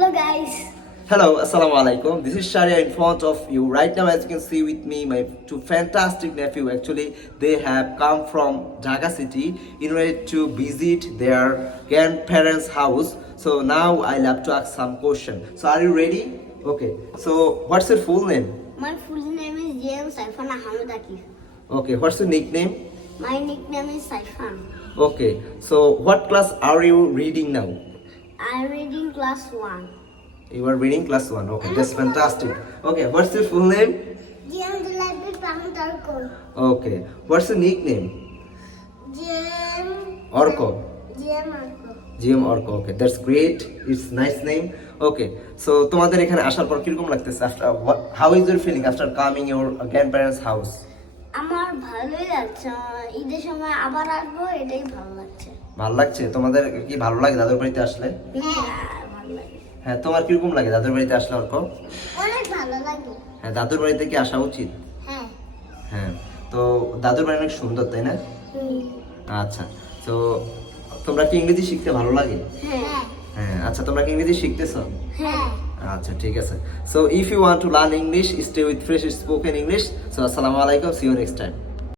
Hello guys. Hello, Assalamu alaikum. This is Sharia in front of you. Right now, as you can see with me, my two fantastic nephew. Actually, they have come from Dhaka city in order to visit their grandparents' house. So now I'll have to ask some question. So are you ready? Okay. So what's your full name? My full name is James Saifan Ahmed Akif. Okay. What's your nickname? My nickname is Saifan. Okay. So what class are you reading now? I'm reading class 1. You are reading class 1. Okay, that's fantastic. Okay, what's your full name? James Labid Ahmed Arko. Okay. What's your nickname? James Orko. Arko. GM Orko. Okay, that's great. It's nice name. Okay. So তোমাদের এখানে আসার পর কিরকম লাগতেছে? How is your feeling after coming your grandparents' house? আমার ভালোই লাগছে। ঈদের সময় আবার আসবো, এটাই ভালো লাগছে। ভালো লাগছে? তোমাদের কি ভালো লাগে দাদুর বাড়িতে আসলে? হ্যাঁ, ভালো লাগে। হ্যাঁ, তোমার কিরকম লাগে দাদুর বাড়িতে আসলে অর্ক? অনেক ভালো লাগে। হ্যাঁ, দাদুর বাড়িতে কি আসা উচিত? হ্যাঁ। হ্যাঁ। তো দাদুর বাড়ি অনেক সুন্দর, তাই না? আচ্ছা। তো তোমরা কি ইংরেজি শিখতে ভালো লাগে? হ্যাঁ। হ্যাঁ, আচ্ছা, তোমরা কি ইংরেজি শিখতেছো? হ্যাঁ। আচ্ছা, ঠিক আছে। So if you want to learn English, stay with Fresh Spoken English. So assalamu alaikum, see you next time.